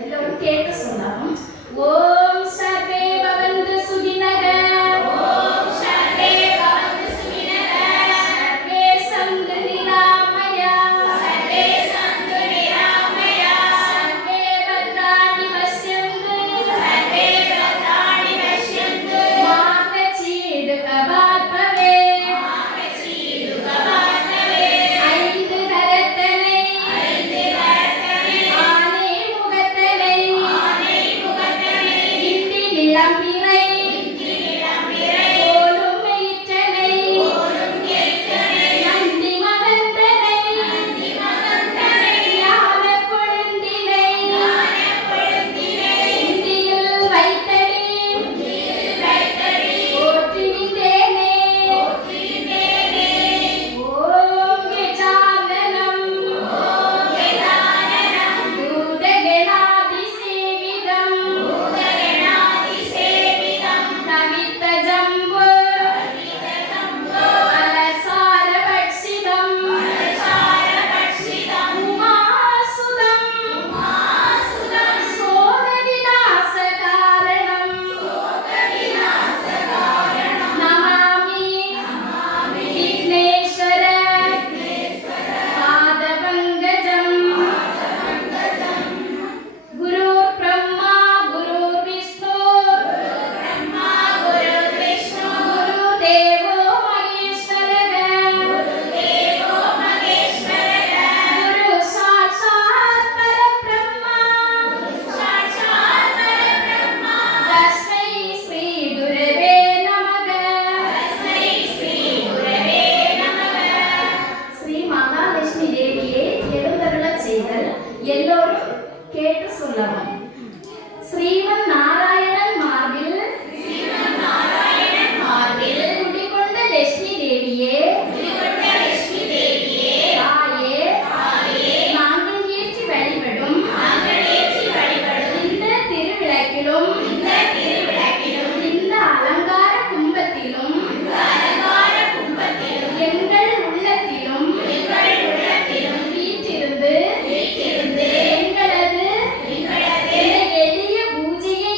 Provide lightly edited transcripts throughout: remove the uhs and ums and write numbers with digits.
எல்லோரும் கேட்டு சொல்லலாம். ஓம் சர்வே பவந்து சுகினக, ஓம் சர்வே பவந்து சுகினக, சர்வே சந்து நிராமயா, சர்வே சந்து நிராமயா, சர்வே பத்ராணி பஷ்யந்து, சர்வே பத்ராணி பஷ்யந்து, மா கச்சித் கபாத்பவே, மா கச்சித் கபாத்பவே, ஐந்து கரத்தனை, ஐந்து கரத்தனை, ஆனை முகத்தனை, ஆனை முகத்தனை, இந்தி நிலம்பிரை, இந்தி நிலம்பிரை, போலும் எயிற்றனை, போலும் எயிற்றனை, நந்தி மகந்தனை, நந்தி மகந்தனை, ஞான கொழுந்தினை, ஞான கொழுந்தினை, இந்தியில் வைத்தடி, இந்தியில் வைத்தடி, போற்றி நின்றேனே, போற்றி நின்றேனே. ஓம் கஜானனம், ஓம் கஜானனம், பூதகணாதி சேவிதம், பூதகணாதி சேவிதம், தவித்த ஜம்பு, தவித்த ஜம்பு, அலசார பட்சிதம், அலசார பட்சிதம், உமாசுதம், உமாசுதம், சோக விநாச காரணம், சோக விநாச காரணம், நமாமி, நமாமி, விக்னேஸ்வர, விக்னேஸ்வர, பாதபங்கஜம், பாதபங்கஜம். குருர் பிரம்மா குருர் விஷ்ணு, குருர் பிரம்மா குருர் விஷ்ணு, குரு தேவோ மகேஸ்வரக, குரு தேவோ மகேஸ்வரக, குரு சாட்சாத் பரபிரம்மா, குரு சாட்சாத் பரபிரம்மா, தஸ்மை ஸ்ரீ குரவே நமக, தஸ்மை ஸ்ரீ குரவே நமக. ஸ்ரீ மகாலட்சுமி தேவியே எழுந்தருளச் செய்தல். எல்லோரும் கேட்டு சொல்லவும். ஸ்ரீமன் நாராயணன் மார்பில், ஸ்ரீமன் நாராயணன் மார்பில், குடிகொண்ட லட்சுமி தேவியே, குடிகொண்ட லட்சுமி தேவியே, தாயே, தாயே, நாங்கள் ஏற்றி வழிபடும், நாங்கள் ஏற்றி வழிபடும் இந்த திருவிளக்கிலும், இந்த திருவிளக்கிலும், இந்த அலங்கார கும்பத்திலும், இந்த அலங்கார கும்பத்திலும், எங்கள் உள்ளத்திலும், எங்கள் உள்ளத்திலும் வீற்றிருந்து, வீற்றிருந்து, எங்களது, எங்களது எளிய பூஜையை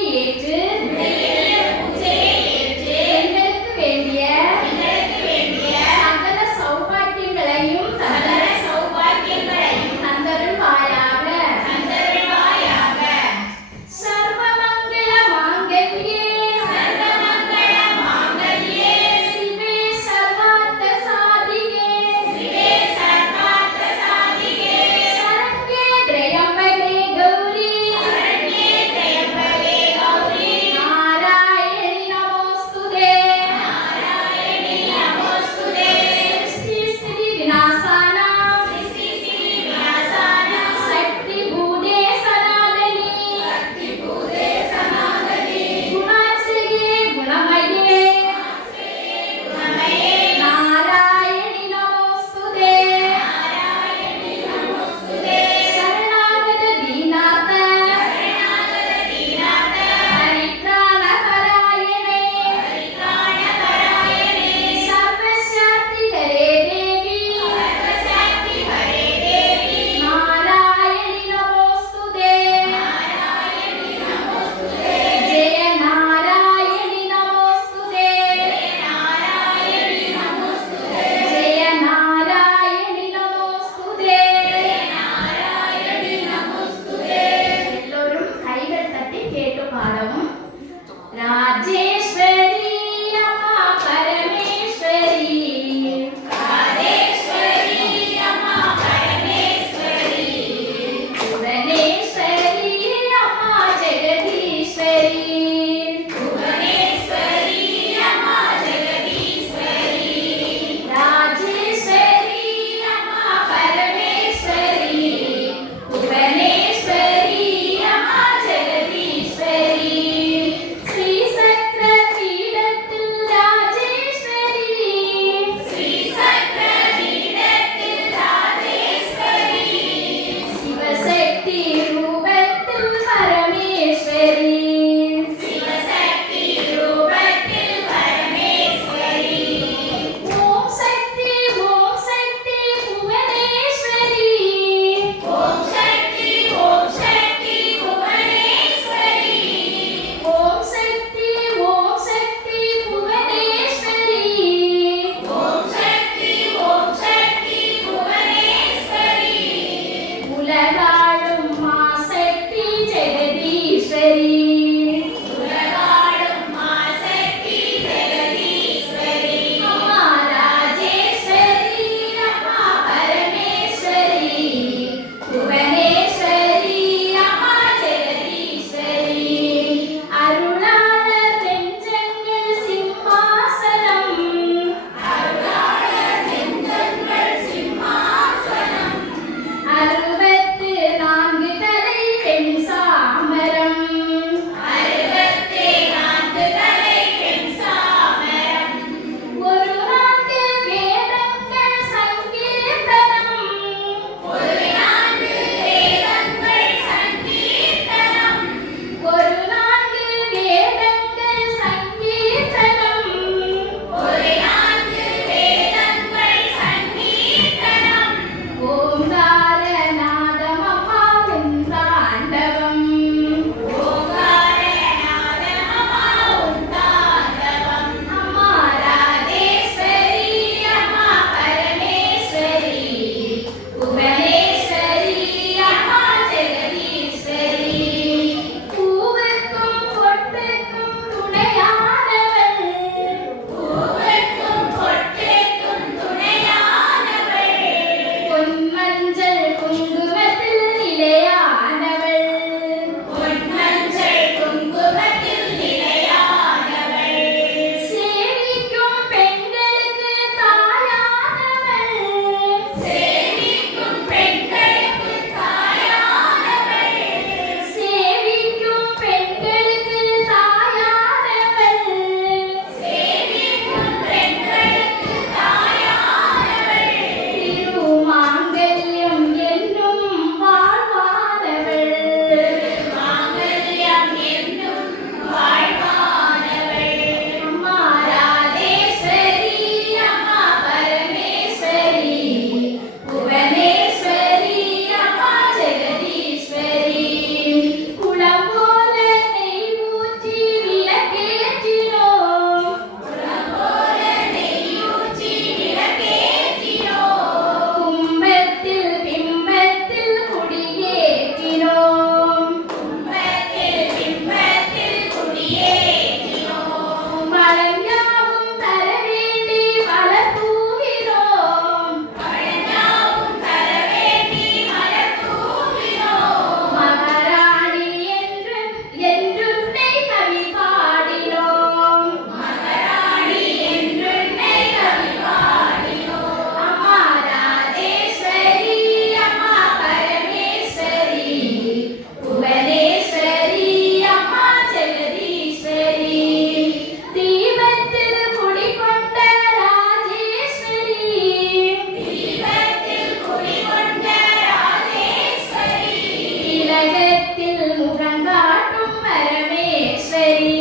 முகங்காட்டும் பரமேஸ்வரி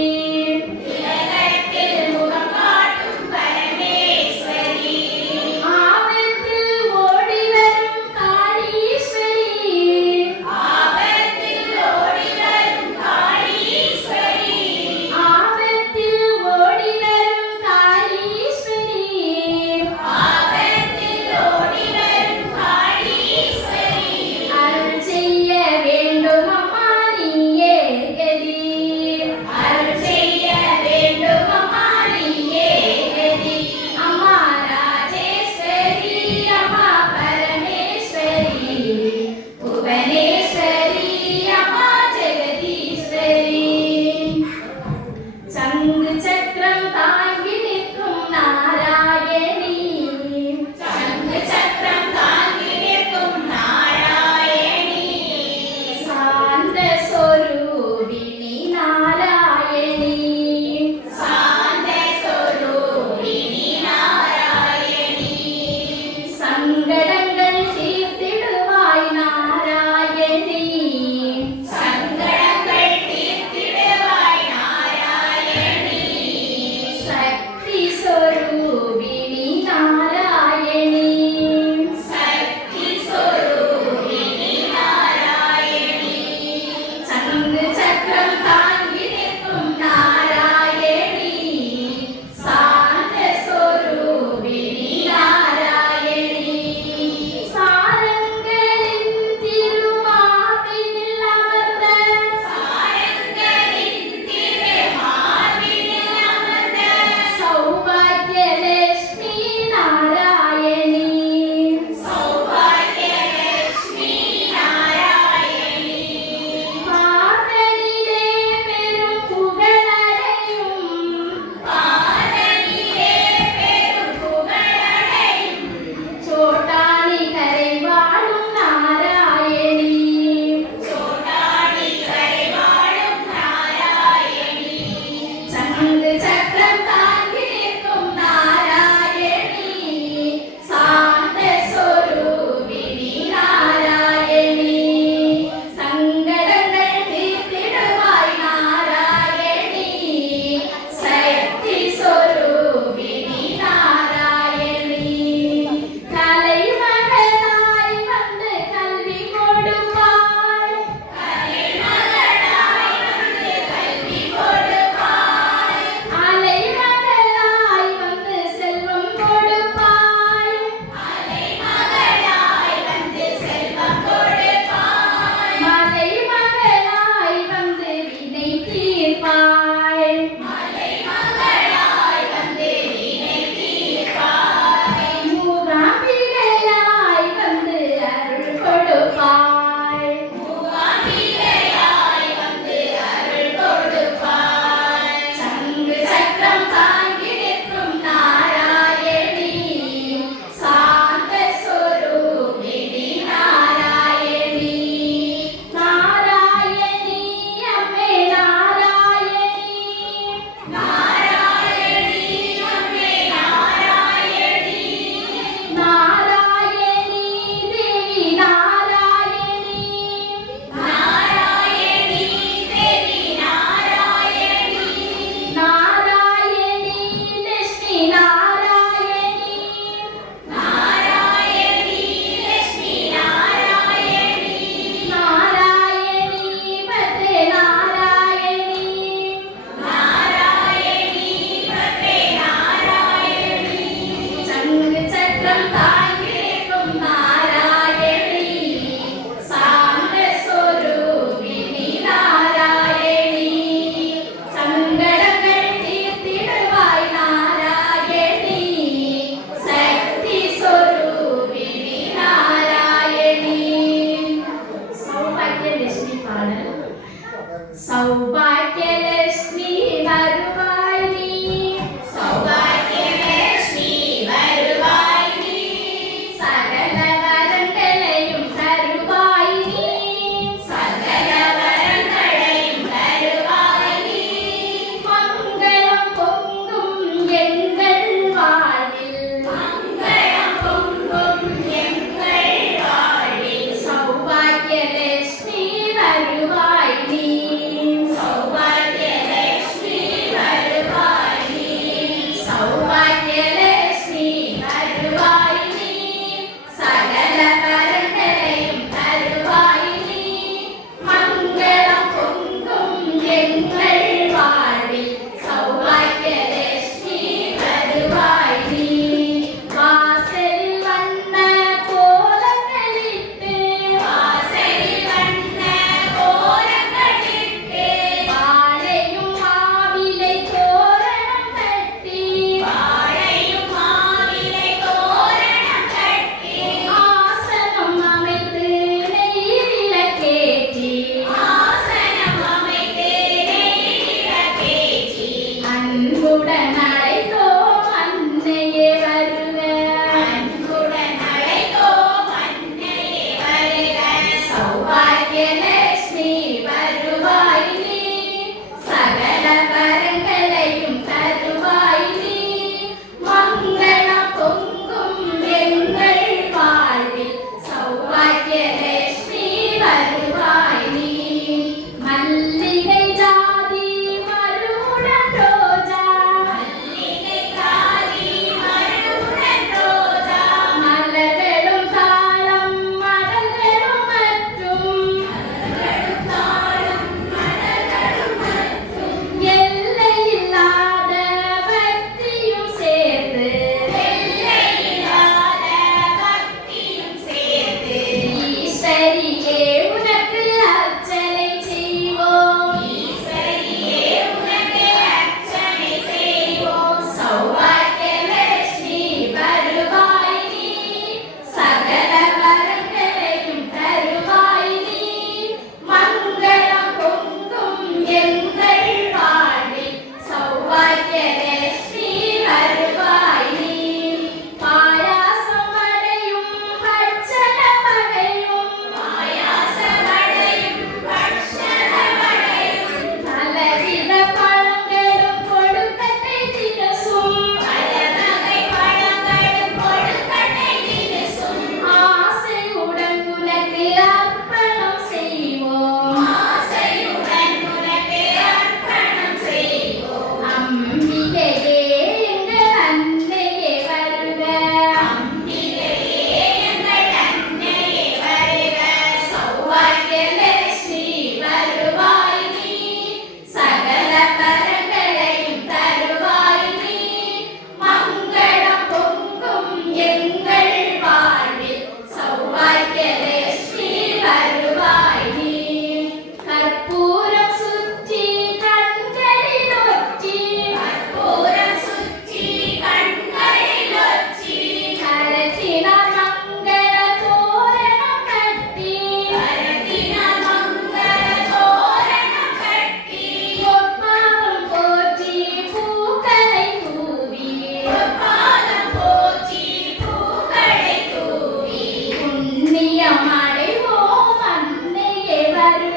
ஆபத்தில் ஓடி வரும் காளீஸ்வரி ஆபத்தில் ஓடி வரும் காளீஸ்வரி அருள் செய்ய வேண்டும் அம்மா நீயே கதி அருள்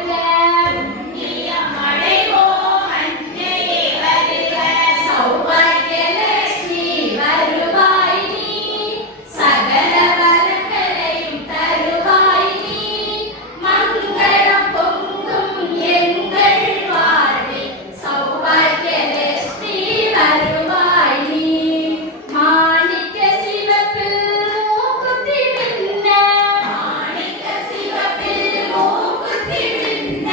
வருக அடைவோம் அன்னையே வருக. சௌபாக்கியலட்சுமி வருவாய் நீ சகல வரங்களையும் தருவாய் நீ மங்களம் பொங்கும் எங்கள் வாழ்வில் சௌபாக்கியலட்சுமி வருவாய் நீ மாணிக்க சிவப்பில் மூக்குத்தி மின்ன மாணிக்க சிவப்பில் மூக்குத்தி மின்ன.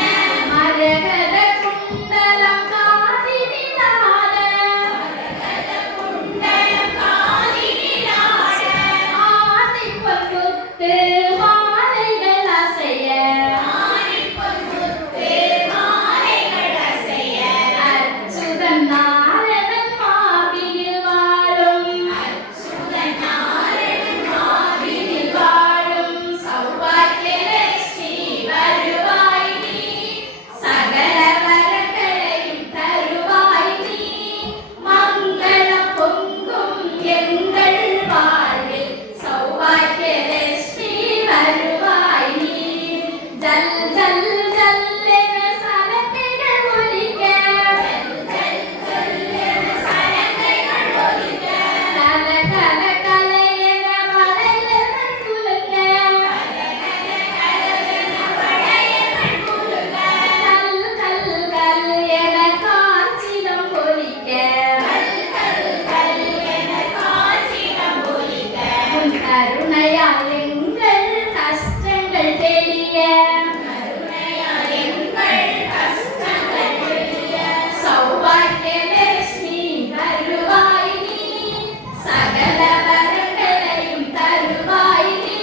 மரகத குண்டலம் காதினிலாட மரகத குண்டலம் காதினிலாட. ஆதிப்பொன் முத்து மாலைகள் அசைய ஆணிப்பொன் முத்து மாலைகள் அசைய. அச்சுதன் நாரணன் மார்பினில் வாழும் அச்சுதன் நாரணன் மார்பினில் வாழும் சௌபாக்கியலட்சுமி வருவாய் நீ சகல வரங்களையும் தருவாய் நீ மங்களம் பொங்கும் எங்கள் வாழ்வில் சௌபாக்கியலட்சுமி வருவாய் நீ ஜல் ஜல் ஜல் என சலங்கைகள் ஒலிக்க ஜல் ஜல் என சலங்கைகள் ஒலிக்க. கல கல கல என மலைகள் குலுங்க படையங்கள் குலுங்க. கல் கல் கல் என காற்றிலும் ஒலிக்க கல் கல் கல் என காற்றிடம் ஒலிக்க. உன் கருணையால் எங்கள் கஷ்டங்கள் தெளிய கருணையால் எங்கள் கஷ்டங்கள் தெளிய. சௌபாக்கியலட்சுமி வருவாய் நீ சகல வரங்களையும் தருவாய் நீ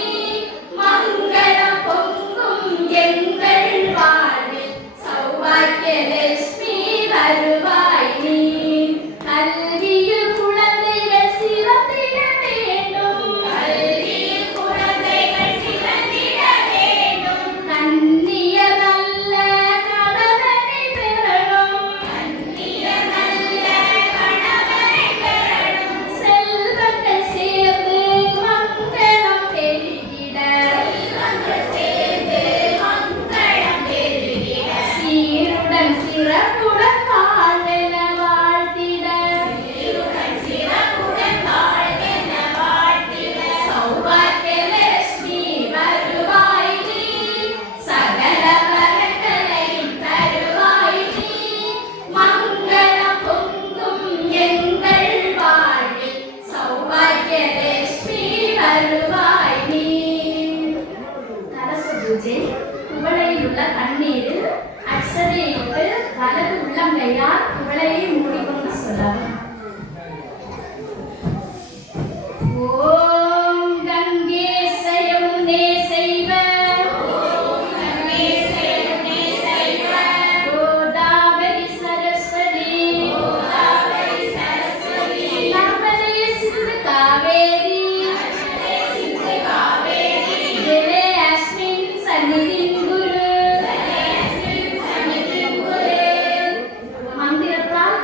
மங்களம் பொங்கும் எங்கள் வாழ்வில் சௌபாக்கியலட்சுமி வருவாய் நீ கல்வியில் குழந்தைகள் சிறந்திட வேண்டும் கல்வியில் குழந்தைகள் சிறந்திட வேண்டும். கண்ணிய நல்ல கணவனை பெறணும் கண்ணிய நல்ல கணவனை பெறணும். செல்வங்கள் சேர்ந்து மங்களம் பெருகிட செல்வங்கள் சேர்ந்து மங்களம் பெருகிட. சீருடன் சிறப்புடன் வாழ்வென வாழ்த்திட சீருடன் சிறப்புடன் வாழ்வென வாழ்த்திட. சௌபாக்கியலட்சுமி வருவாய் நீ சகல வரங்களையும் தருவாய் நீ மங்களம் பொங்கும் எங்கள் வாழ்வில் சௌபாக்கியலட்சுமி வருவாய் நீ கலச பூஜை குவளையில் உள்ள தண்ணீரில் அக்ஷதையிட்டு வலது உள்ளங்கையால் குவளையை மூடிக்கொண்டு சொல்லவும் ஓம் கங்கேச யமுனே சைவ கோதாவரி சரஸ்வதி நர்மதே சிந்து காவேரி ஜலே அஸ்மின் சந்நிதிம் குரு மந்திரத்தால்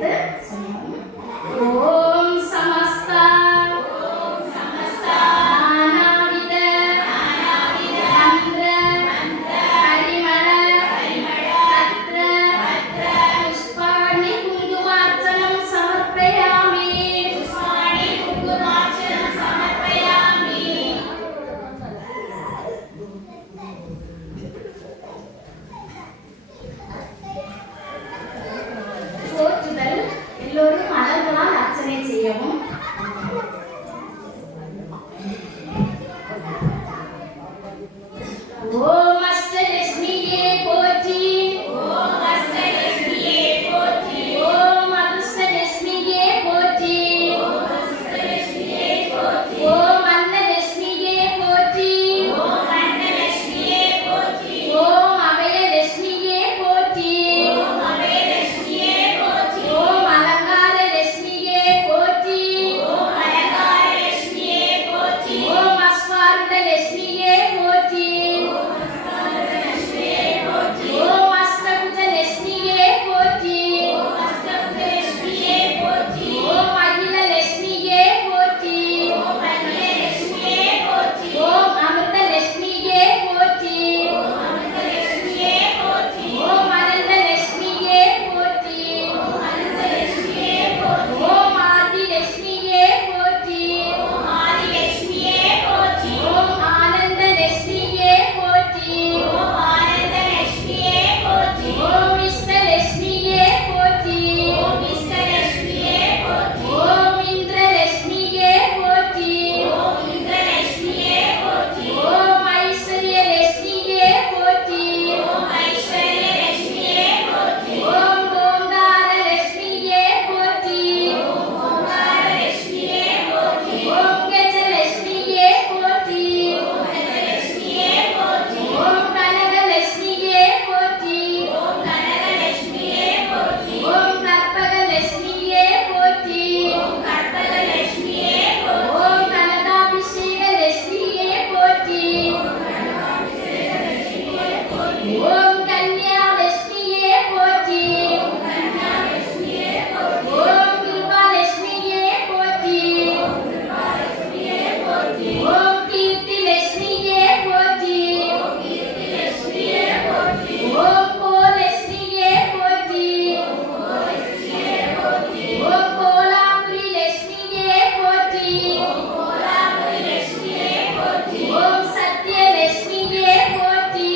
சேர்த்து சொல்லுவோம். ஓம் சமஸ்தா நானாவித மந்திர பரிமள பத்ர புஷ்பாணி குங்குமார்ச்சனம் சமர்ப்பயாமி. போற்றுதல். எல்லோரும் மலர்களால் அர்ச்சனை செய்யவும். ஓம் அஷ்டலட்சுமியே போற்றி. ஓம் அதிர்ஷ்டலட்சுமியே போற்றி. ஓம் அன்னலட்சுமியே போற்றி. ஓம் அபயலட்சுமியே போற்றி. ஓம் அலங்காரலட்சுமியே போற்றி. ஓம் அஸ்வாரூடலட்சுமியே போற்றி. ஓம் அஷ்டபுஜலட்சுமியே போற்றி. ஓம் அகிலலட்சுமியே போற்றி. ஓம் அமிர்தலட்சுமியே போற்றி. ஓம் அனந்தலட்சுமியே போற்றி. ஓம் ஆதிலட்சுமியே போற்றி. ஓம் ஆனந்தலட்சுமியே போற்றி. ஓம் விஷ்ணலட்சுமியே போற்றி. ஓம் இந்திரலட்சுமியே போற்றி. ஓம் ஐஸ்வர்யலட்சுமியே போற்றி. ஓம் ஓங்காரலட்சுமியே போற்றி. ஓம் கஜலட்சுமியே போற்றி. ஓம் கனகலட்சுமியே போற்றி. ஓம் கற்பகலட்சுமியே போற்றி. ஓம் கனகாபிஷேகலட்சுமியே போற்றி. ஓம் கன்யாலட்சுமியே போற்றி. ஓம் கிருபாலட்சுமியே போற்றி. ஓம் கீர்த்திலட்சுமியே போற்றி. ஓம் கோலட்சுமியே போற்றி. ஓம் கோலாபுரி லட்சுமியே போற்றி. ஓம் சத்யலட்சுமியே போற்றி.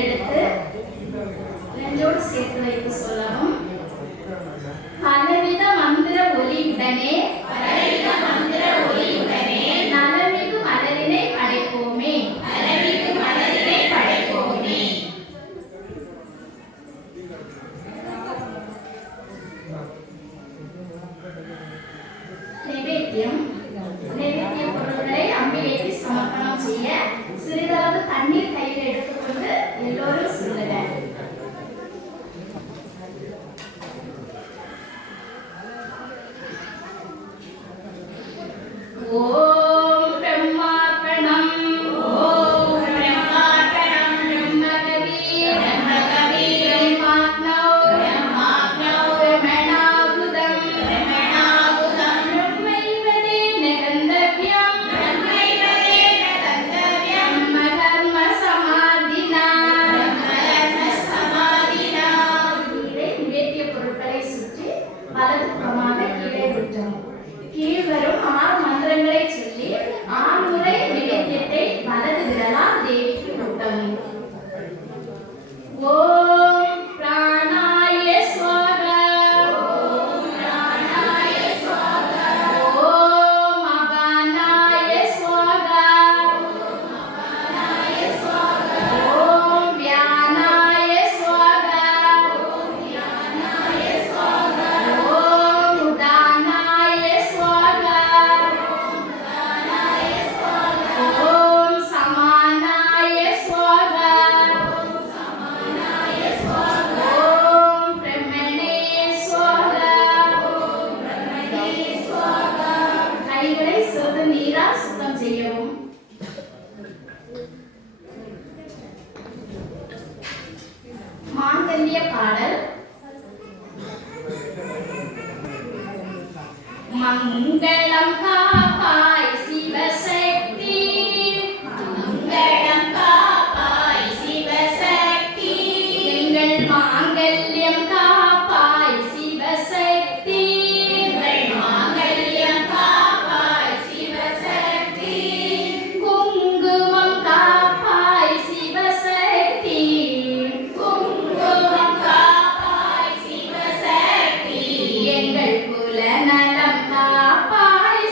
கையிலெடுத்து நெஞ்சோடு சேர்த்து வைத்து சொல்லணும். பலவித மந்திர ஒலியுடனே நலமிகு மலரினை படைப்போமே. நைவேத்திய பொருட்களை அம்பிகைக்கு சமர்ப்பணம் செய்ய சிறிதளவு தண்ணீர் கையில் எடுத்துக்கொண்டு எல்லோரும் சொல்லுங்க. ஓம் பிரம்மார்ப்பணம் பிரம்மகவி பிரம்மாக்னௌ பிரம்மணாபுதம் பிரம்மைவதேன கந்தவ்யம் பிரம்மகர்ம சமாதினா. நிவேத்திய பொருட்களை சுற்றி வலது புறமாக கீழே விட்டோம். கீழ்வரும் 6 மந்திரங்களை சொல்லி 6 முறை நிவேத்தியத்தை வலது விரலால் தேவிக்கு ஊட்டவும். ஓம் பிராணாய ஸ்வாஹா. ஓம் அபானாய ஸ்வாஹா. ஓம் வியானாய ஸ்வாஹா. ஓம் உதானாய ஸ்வாஹா. ஓம் சமானாய ஸ்வாஹா. ஓம் பிரம்மணே ஸ்வாஹா. கைகளை சொட்டு நீரால் சுத்தம் செய்யவும். மாங்கல்ய பாடல். மங்களம் காப்பாய் சிவசக்தி. எங்கள் மாங்கல்யம் காப்பாய் சிவசக்தி. குங்குமம் காப்பாய் சிவசக்தி. எங்கள் குல நலம் காப்பாய்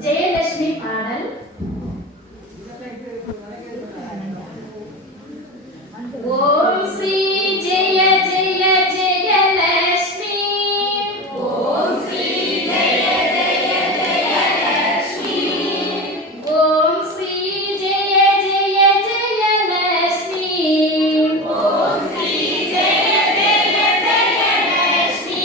ஜெயலட்சுமி பாடல். ஓம் ஸ்ரீ ஜெய ஜெய ஜெயலட்சுமி. ஓம் ஸ்ரீ ஜெய ஜெய ஜெயலட்சுமி. ஓம் ஸ்ரீ ஜெய ஜெய ஜெயலட்சுமி. ஓம் ஸ்ரீ ஜெய ஜெய ஜெயலட்சுமி.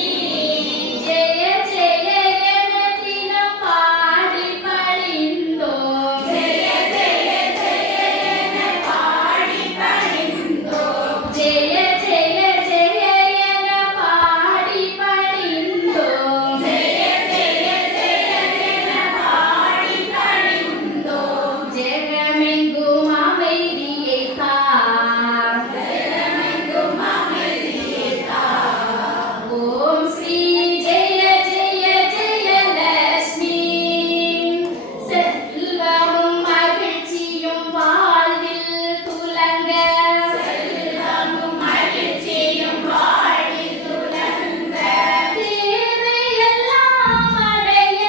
ஜெய ஜெய என தினம் பாடி பணிந்தோம். ஜெய ஜெய ஜெய என பாடி பணிந்தோம். ஜெய ஜெய ஜெய என பாடி பணிந்தோம். ஜெய ஜெய ஜெய என பாடி பணிந்தோம். ஜெகமெங்கும் அமைதியை தா. ஜெகமெங்கும் அமைதியை தா. ஓம் ஸ்ரீ ஜெய ஜெய ஜெயலட்சுமி. செல்வமும் மகிழ்ச்சியும் வாழ்வில் துலங்க. செல்வமும் மகிழ்ச்சியும் வாழ்வில் துலங்க. தேவையெல்லாம் அடைய.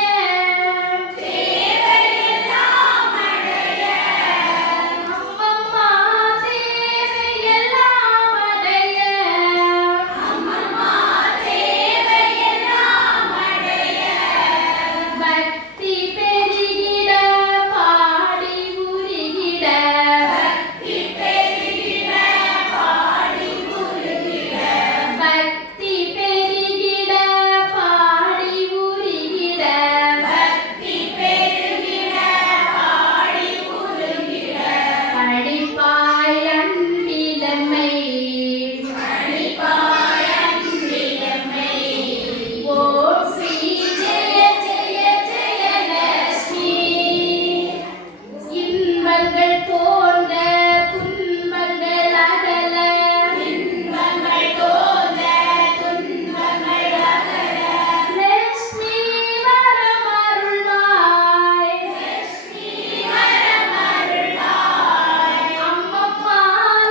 தேவையெல்லாம் அடைய. அம்மம்மா தேவையெல்லாம் அடைய. அம்மம்மா தேவையெல்லாம் அடைய. பக்தி பெருகிட பாடி உருகிட. பக்தி பெருகிட பாடி உருகிட. பக்தி பெருகிட பாடி உருகிட. பக்தி பெருகிட பாடி உருகிட. படிப்பாய் அன்பிலமை. அடிப்பாய் அன்பிலமை. ஓம் ஸ்ரீ ஜெய ஜெய ஜெயலட்சுமி. இன்பங்கள் தோன்ற துன்பங்கள் அகல. இன்பங்கள் தோன்ற துன்பங்கள் அகல. லட்சுமி வரம் அருள்வாய். லட்சுமி வரம் அருள்வாய். அம்மம்மா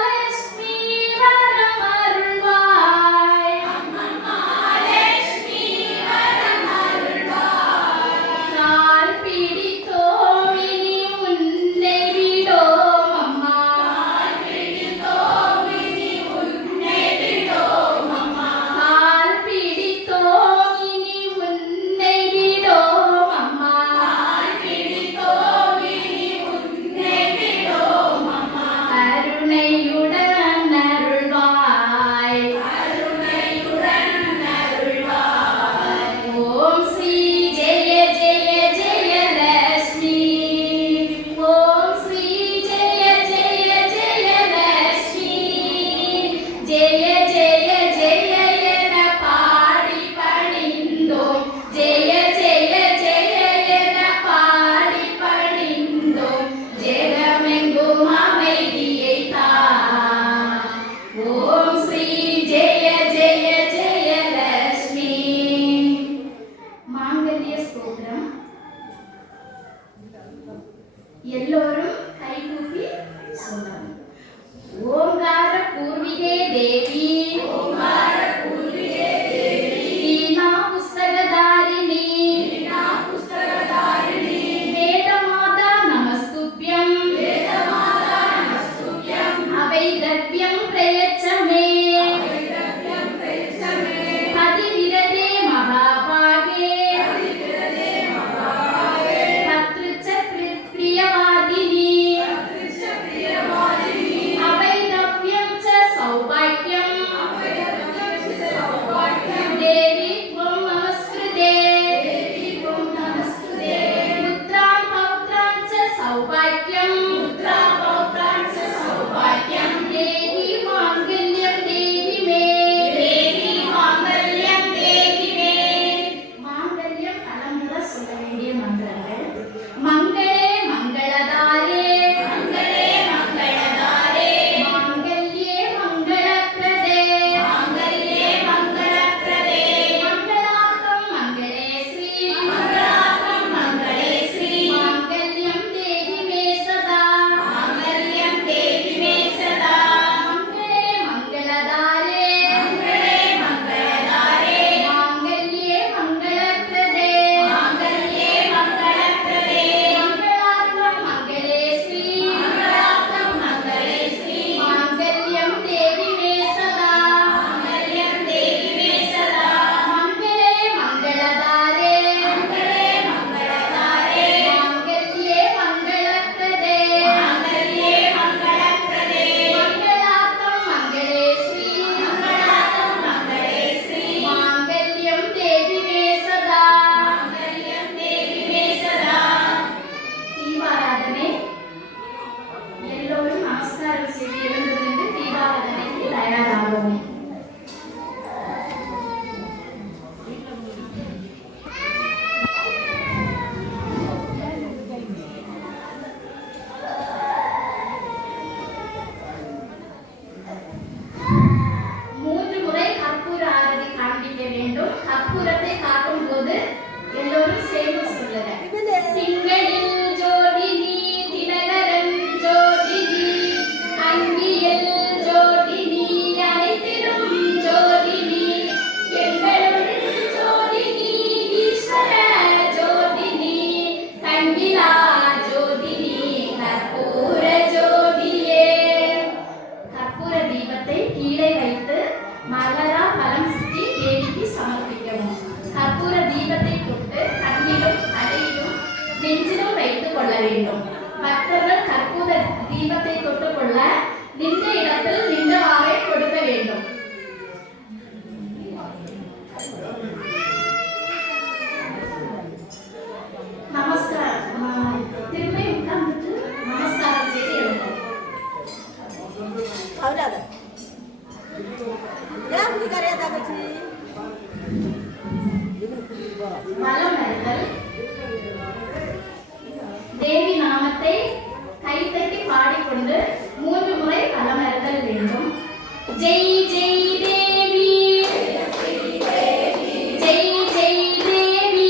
லட்சுமி வரம் அருள்வாய். அம்மம்மா லட்சுமி வரம் அருள்வாய். கால் பிடித்தோம் இனி உன்னை விடோம் அம்மா. கால் பிடித்தோம் இனி உன்னை விடோம் அம்மா. கால் பிடித்தோம் இனி உன்னை விடோம் அம்மா. கால் பிடித்தோம் இனி உன்னை விடோம் அம்மா. கருணையுடன் அருள்வாய். கருணையுடன் அருள்வாய். ஓம் ஸ்ரீ ஜெய ஜெய ஜெயலட்சுமி. ஓம் ஸ்ரீ ஜெய ஜெய ஜெயலட்சுமி. ஜெய ஜெய ஜெய என பாடி பணிந்தோம். ஜெய ஜெய ஜெய என பாடி பணிந்தோம். ஜெகமெங்கும் அமைதியை தா. ஓம் ஸ்ரீ ஜெய ஜெய ஜெயலட்சுமி. மாங்கல்ய ஸ்தோத்திரம். எல்லோரும் கைகூப்பி சொல்லணும். ஓங்கார பூர்விகே தேவி. ஓங்கார பூர்விகே தேவி. வீணா புஸ்தகதாரிணி. வீணா புஸ்தகதாரிணி. வேதமாதா நமஸ்துப்யம். வேதமாதா நமஸ்துப்யம். அவைதவ்யம் பிரயச்சமே. வைதவ்யம் பிரயச்சமே. அதிவிரதே மகாபாகே. அதிவிரதே மகாபாகே. பத்ருச்ச பிரியவாதினி. பத்ருச்ச பிரியவாதினி. அவைதவ லீலா ஜோதினி கற்பூர ஜோதியே. கற்பூர தீபத்தை கீழே வைத்து மலரா பழம் சுற்றி தேவிக்கு சமர்ப்பிக்கவும். கற்பூர தீபத்தை தொட்டு கண்ணிலும் தலையிலும் நெஞ்சிலும் வைத்துக் கொள்ள வேண்டும். பக்தர்கள் கற்பூர தீபத்தை தொட்டுக் கொள்ள நின்ற இடத்தில் நின்றவாறே கொடுக்க வேண்டும். நமஸ்காரம். திரும்பி உட்கார்ந்துட்டு நமஸ்காரம் செய்து எழுதும். வலம் வருதல். தேவி நாமத்தை கைத்தட்டி பாடிக்கொண்டு 3 முறை வலம் வருதல் வேண்டும். ஜெய் ஜெய் தேவி, ஜெய் ஜெய் தேவி,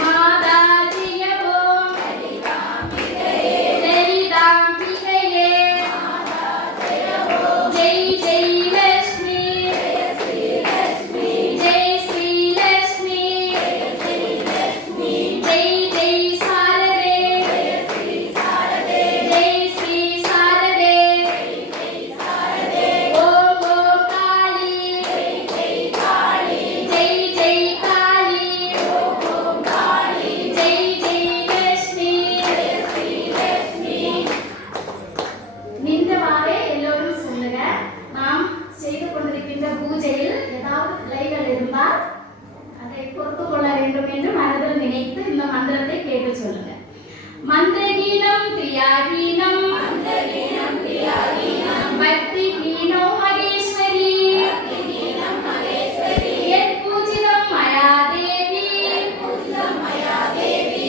மாதா ஜெய ஓம், லலிதாம்பிகையே, ஜெய் ஜெய் லட்சுமி, ஜெய் ஸ்ரீ லட்சுமி, ஜெய் ஜெய் சாரதே, ஜெய் ஸ்ரீ சாரதே, ஓம் ஓம் காளி, ஜெய் ஜெய் காளி, ஜெய் ஜெய் லட்சுமி. நின்றவாறே எல்லோரும் சொல்லுங்க. நாம் செய்து கொண்டிருக்கின்ற பூஜையில் ஏதாவது பிழைகள் இருந்தால் அதை பொறுத்துக் கொள்ள வேண்டும் என்று மனதில் நினைத்து இந்த மந்திரத்தை கேட்டு சொல்லுங்க. மந்திரகீனம் கிரியாகீனம், பக்தி கீனம் மகேஸ்வரி, யத் பூஜிதம் மயா தேவி,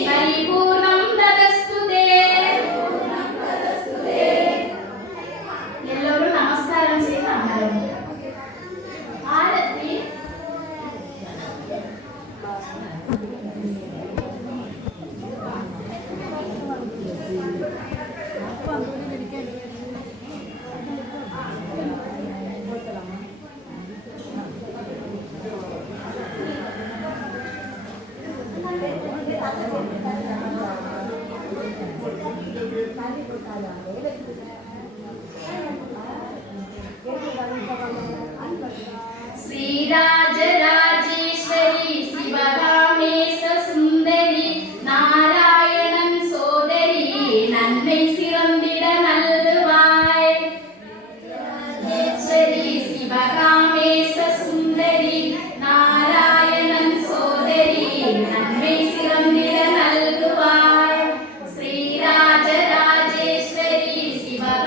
பரிபூர்ணம் ததஸ்துதே. எல்லோரும் நமஸ்காரம் செய்து அமரவும். ஆரத்தி. श्रीराजराजेश्वरी शिवகாமேச சுந்தரி நாராயணன் சோதரி நன்மை சிறந்திட நல்குவாய். ராஜேஸ்வரி சிவகாமேச சுந்தரி நாராயணன் சோதரி நன்மை சிறந்திட நல்குவாய். ஸ்ரீராஜராஜேஸ்வரி சிவகாமேச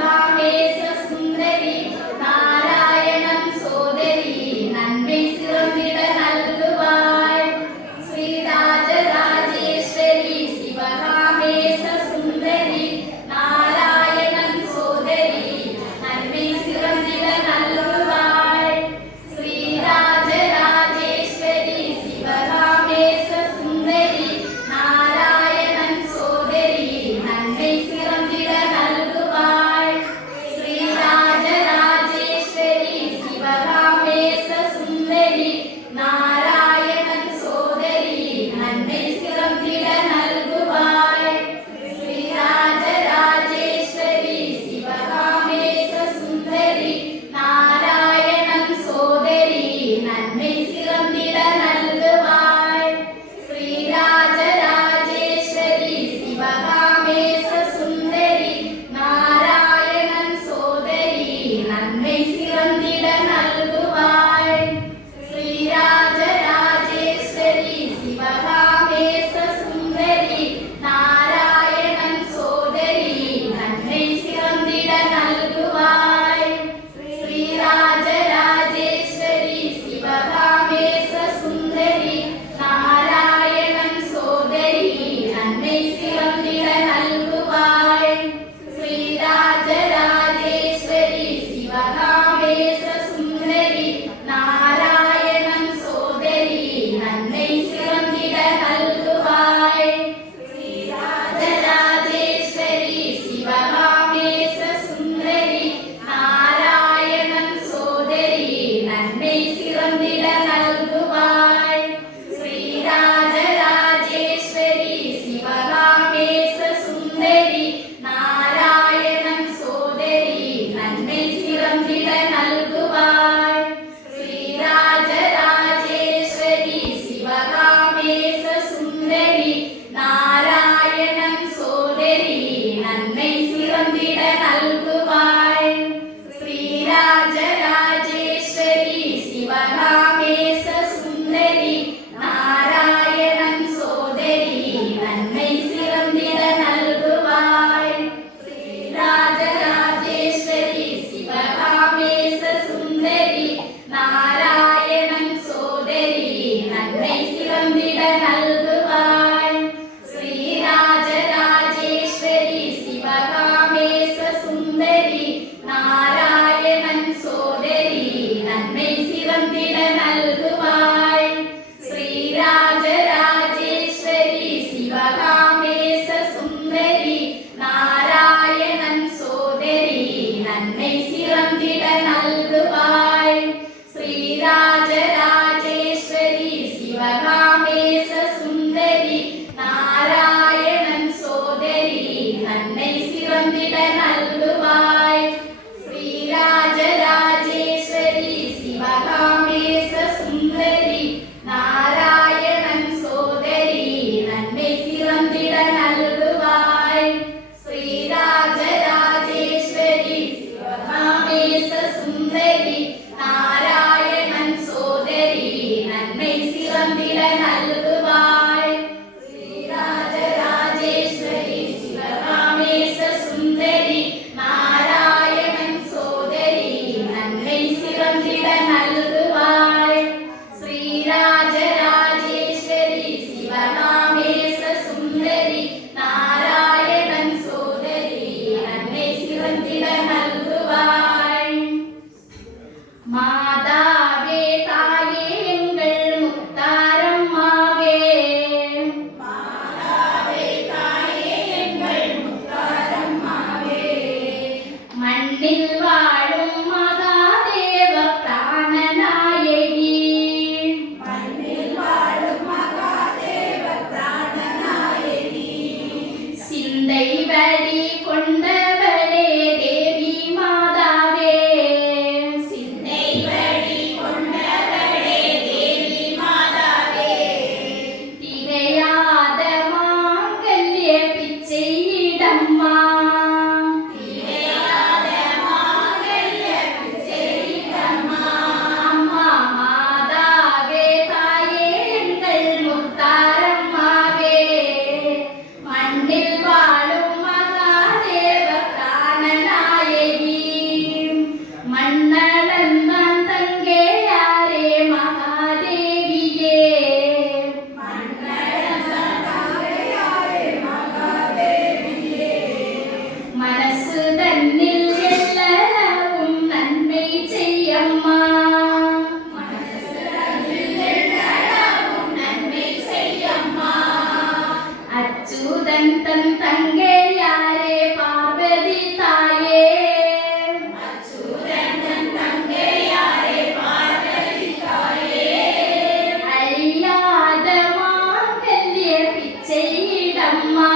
சிவகாமேச சுந்தரி நாராயணன் சோதரி நன்மை சிறந்திட நல்குவாய் ஸ்ரீராஜராஜேஸ்வரி சிவகாமேச சுந்தரி நாராயணன் சோதரி நன்மை சிறந்திட நல்குவாய் ஸ்ரீராஜராஜேஸ்வரி சிவகாமேச சுந்தரி நாராயணன் சோதரி நன்மை சிறந்திட நல்குவாய் ஸ்ரீராஜராஜேஸ்வரி சிவகாமேச சுந்தரி நாராயணன் சோதரி நன்மை சிறந்திட நல்குவாய் ஸ்ரீராஜராஜேஸ்வரி சிவகாமேச சுந்தரி நாராயணன் சோதரி நன்மை சிறந்திட நல்குவாய் ஸ்ரீராஜராஜேஸ்வரி சிவகாமேச சுந்தரி நாராயணன் சோதரி நன்மை சிறந்திட நல்குவாய் மாதாவே தாயே எங்கள் முத்தாரம்மாவே மாதாவே தாயே எங்கள் முத்தாரம்மாவே மண்ணில் வாழும் மகாதேவ பிராணநாயகி மண்ணில் வாழும் மகாதேவ பிராணநாயகி சிந்தை வழி கொண்டவளே தேவி மாதாவே சிந்தை வழி கொண்டவளே தேவி மாதாவே திகையாத மாங்கல்ய பிச்சையிடம்மா திகையாத மாங்கல்ய பிச்சையிடம்மா அம்மா மாதாவே தாயே எங்கள் முத்தாரம்மாவே மண்ணில் வாழும் மகாதேவ பிராணநாயகி மன்னளந்தான் தங்கையாரே மகாதேவியே மன்னளந்தான் தங்கையாரே மகாதேவியே மனசு தன்னில் எல்லவும் நன்மை செய்யம்மா மனசு தன்னில் எல்லவும் நன்மை செய்யம்மா அச்சுதன் தன் தங்கையாரே பார்வதி தாயே அச்சுதன் தன் தங்கையாரே பார்வதி தாயே அழியாத மாங்கல்ய பிச்சையிடம்மா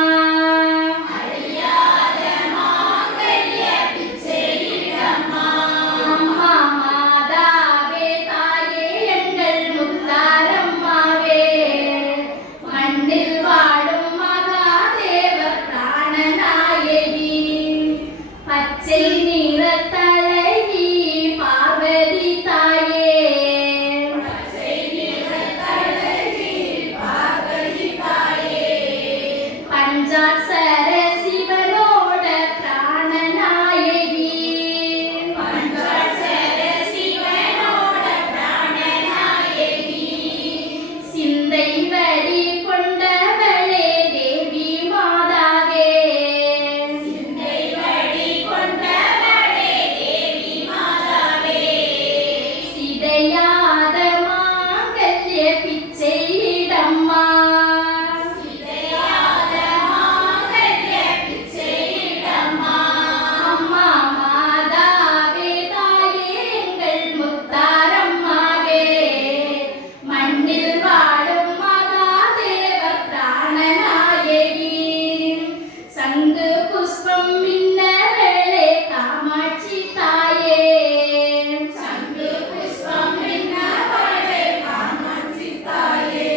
அழியாத மாங்கல்ய பிச்சையிடம்மா அம்மா மாதாவே தாயே எங்கள் முத்தாரம்மாவே மண்ணில் வாழும் மகாதேவ பிராணநாயகி பச்சை நிறத்தழகி பார்வதி தாயே பச்சை நிறத்தழகி பார்வதி தாயே பஞ்சாட்சர சிவனோட பிராணநாயகி பஞ்சாட்சர சிவனோட பிராணநாயகி சிந்தை வழி கொண்டவளே தேவி மாதாவே சிந்தை வழி கொண்டவளே தேவி மாதாவே சிதையாத மாங்கல்ய பிச்சையிடம்மா சிதையாத மாங்கல்ய பிச்சையிடம்மா அம்மா மாதாவே தாயே எங்கள் முத்தாரம்மாவே மண்ணில் வாழும் மகாதேவ பிராணநாயகி சங்கு புஷ்பம் மின்னவளே காமாட்சி தாயே சங்கு புஷ்பம் மின்னவளே காமாட்சி தாயே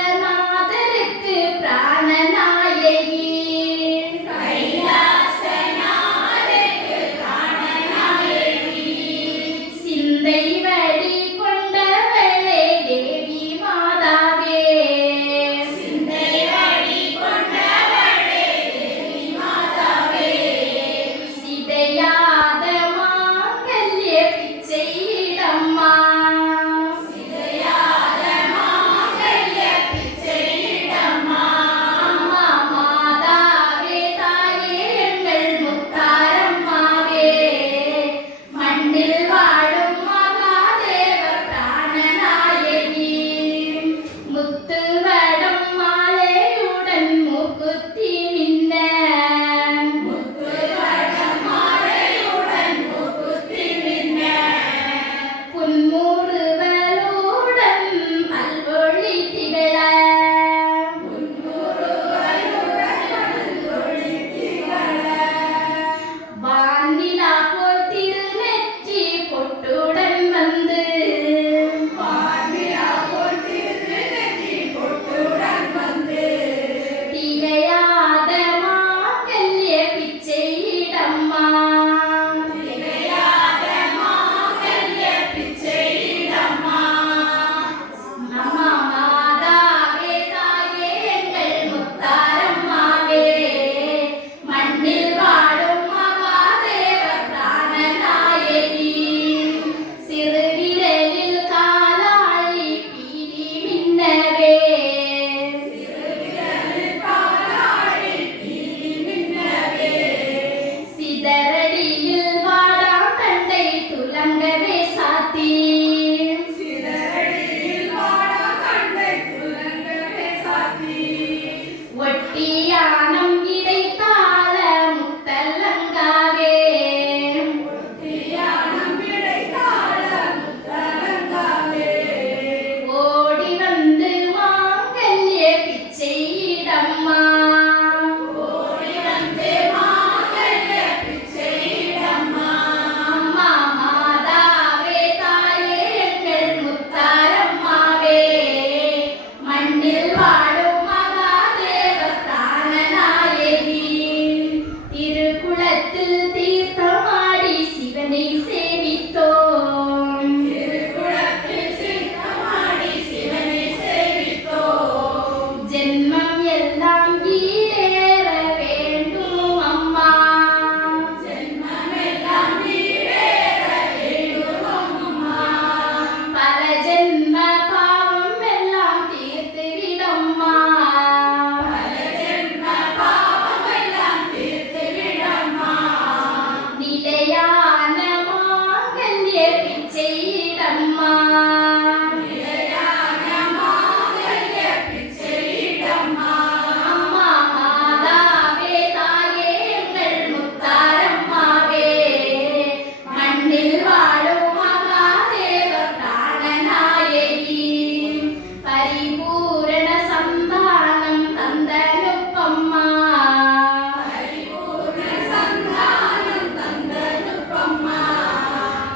கைலாசநாதருக்கு பிராணநாயகி கைலாசநாதருக்கு பிராணநாயகி சிந்தை வழி கொண்டவளே தேவி மாதாவே சிந்தை வழி கொண்டவளே தேவி ஒட்டியானம் கிடைத்தால முத்தலங்காவே தியானம் கிடைத்தாள முத்தலங்காவே. ஓடி வந்து மாங்கல்ய பிச்சையிடம்மா ஓடி வந்தே மாங்கல்ய பிச்சையிடம்மா. அம்மா மாதாவே தாயே எங்கள் முத்தாரம்மாவே மண்ணில் வாழும் மகாதேவ பிராணநாயகி திருக்குளத்தில் தீர்த்தமாடி சிவனை சேவித்தோம் திருக்குளத்தில் சீர்த்தமாடி சிவனை சேவித்தோம். ஜென்மம் எல்லாம் ஈடேற வேண்டும் அம்மா ஜென்மமெல்லாம் ஈடேற வேண்டும் அம்மா. பல ஜென்ம பாவம் எல்லாம் தீர்த்து விடம்மா பல ஜென்ம பாவமெல்லாம் தீர்த்து விடம்மா. நிலையான மாங்கல்ய பிச்சையிடம்மா நிலையான மாங்கல்ய பிச்சையிடம்மா. அம்மா மாதாவே தாயே எங்கள் முத்தாரம்மாவே மண்ணில் வாழும் மகாதேவ பிராணநாயகி பரிபூரண சந்தானம் தந்தனுப்பம்மா பரிபூர்ண சந்தானம் தந்தனுப்பம்மா.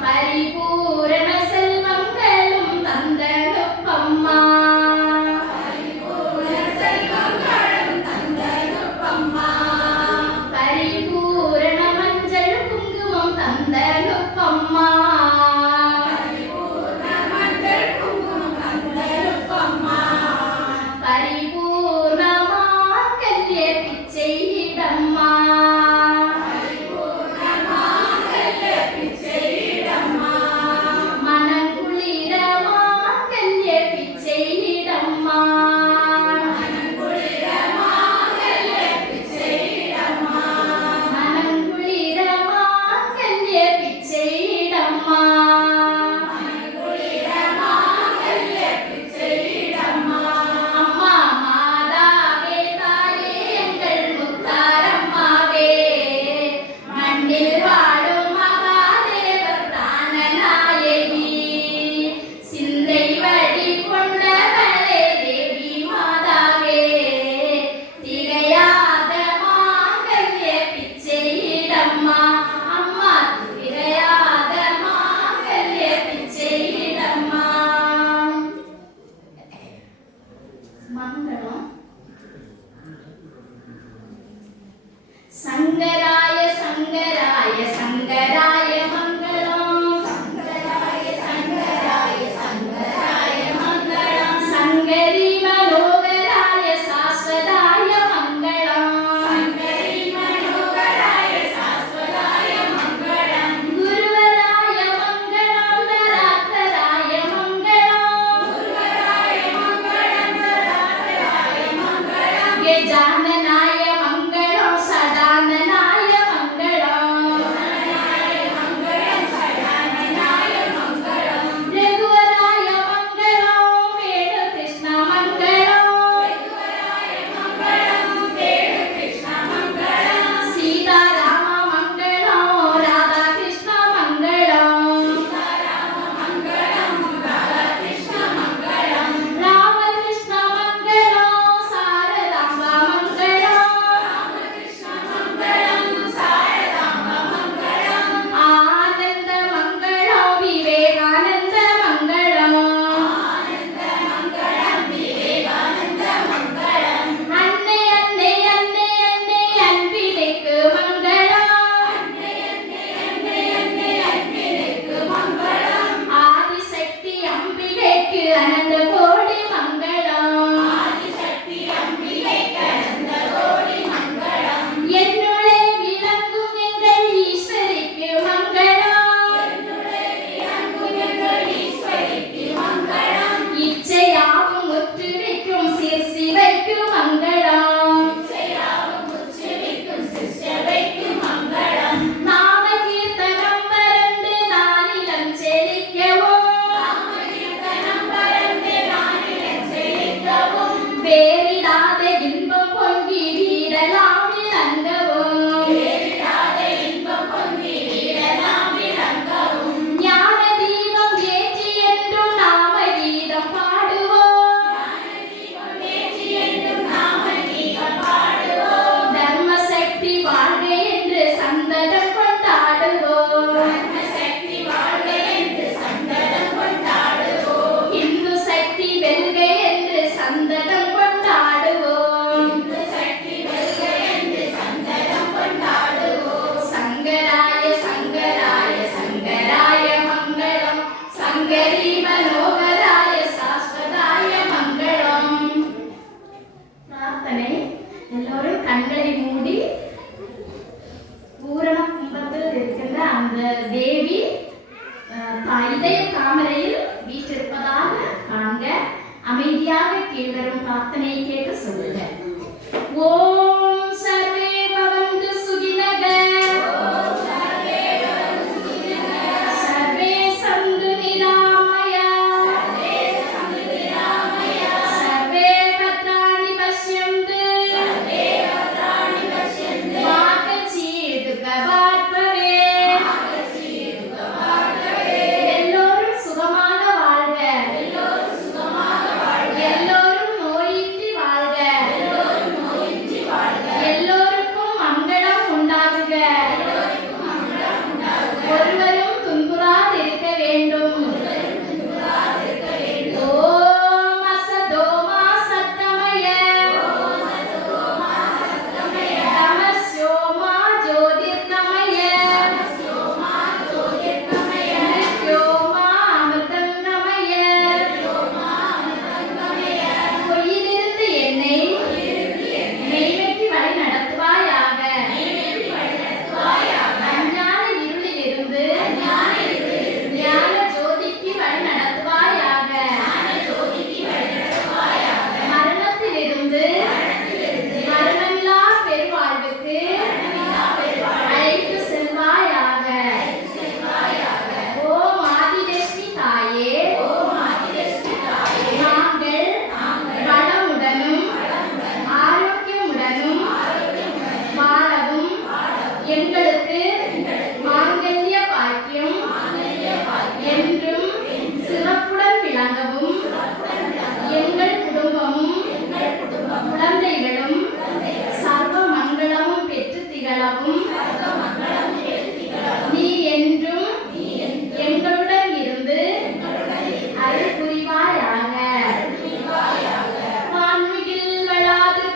பரிபூரண செல்வங்களும் தந்தனுப்பம்மா பரிபூர்ண செல்வங்களும் தந்தனுப்பம்மா. பரிபூரண மஞ்சள் குங்குமம் தந்தனுப்பம்மா பரிபூர்ண மஞ்சள் குங்குமம் தந்தனுப்பம்மா. பரிபூர்ண மாங்கல்ய பிச்சையிடம்மா பரிபூர்ண மாங்கல்ய பிச்சையிடம்மா. மனங்குளிர மாங்கல்ய பிச்சையிடம்மா மனங்குளிர மாங்கல்ய பிச்சையிடம்மா. மனங்குளிர மாங்கல்ய பிச்சையிடம்மா மனங்குளிர மாங்கல்ய பிச்சையிடம்மா. அம்மா மாதாவே தாயே எங்கள் முத்தாரம்மாவே மண்ணில் வாழும் மகாதேவ பிராணநாயகி சிந்தை வழி கொண்டவளே தேவி மாதாவே திகையாத மாங்கல்ய பிச்சையிடம்மா அம்மா திகையாத மாங்கல்ய பிச்சையிடம்மா மங்களம் சங்கராய சங்கராய சங்கராய மங்களம் சங்கராய சங்கராய சங்கராய மங்களம் சங்கரி மனோகராய சாஸ்வதாய மங்களம் சங்கரி மனோகராய சாஸ்வதாய மங்களம். குருவராய மங்களம் நராத்தராய மங்களம் குருவராய மங்களம் தராதராய மங்களம். கஜானனாய மங்களம் சதானனாய மங்களம் சரணாய மங்களம் சரணாய மங்களம். ரகுவராய மங்களம் வேணு கிருஷ்ண மங்களம் ரகுவராய மங்களம் வேணு கிருஷ்ண மங்களம். சீதாராம மங்களம் ராதா கிருஷ்ண மங்களம் சீதாராம மங்களம் ராதா கிருஷ்ண மங்களம். ராம கிருஷ்ண மங்களம் சாரதாம்ப மங்களம்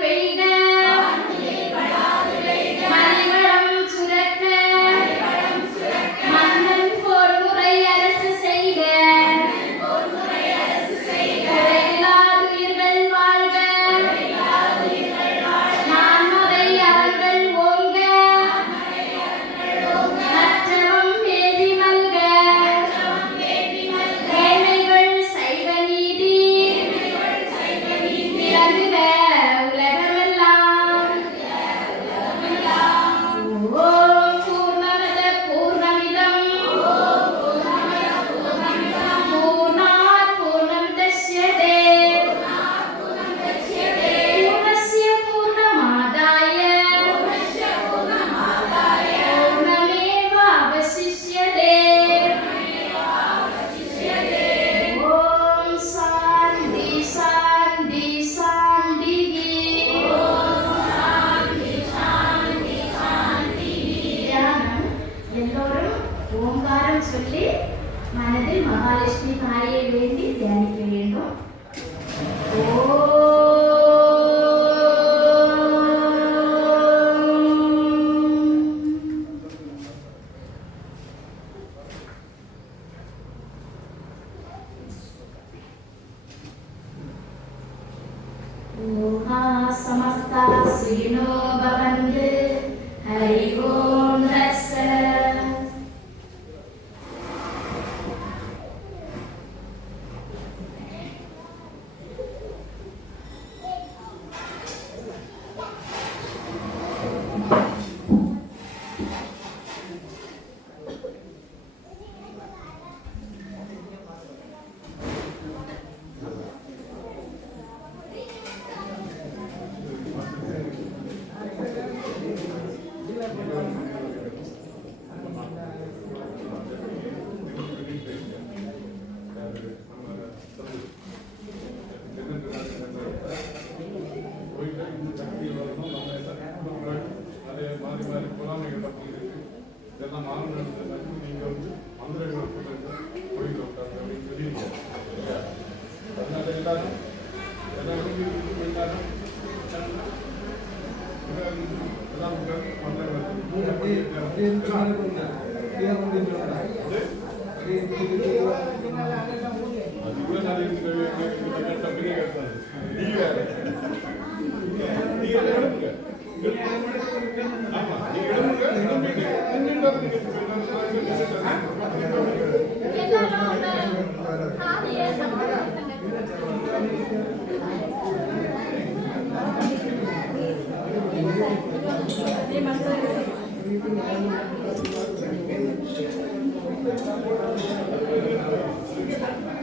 பெய்க மலிவளம் சுரக்க மன்னன் போர்முறை அரசு செய்க குறைவிலாதுயிர்கள் வாழ்க நான்மறை அறங்கள் ஓங்க நற்றவம் வேதி மல்க ஏழைகள் சைவ நீதி விளங்குக உலகமெல்லாம். ஓம் பூர்ணமத பூர்ணமிதம் பூர்ணாத் பூர்ணமுதச்யதே பூர்ணஸ்ய பூர்ணமாதாய பூர்ணமேவாவசிஷ்யதே. ஓம் சாந்தி சாந்தி சாந்திஹி. தியானம். எல்லோரும் ஓங்காரம் சொல்லி மனதில் மகாலட்சுமி தாயை வேண்டி தியானிக்க வேண்டும். ஓஹா சமஸ்தா சுயினோ பவந்து. ஹரி ஓம் தத்சத். Thank you.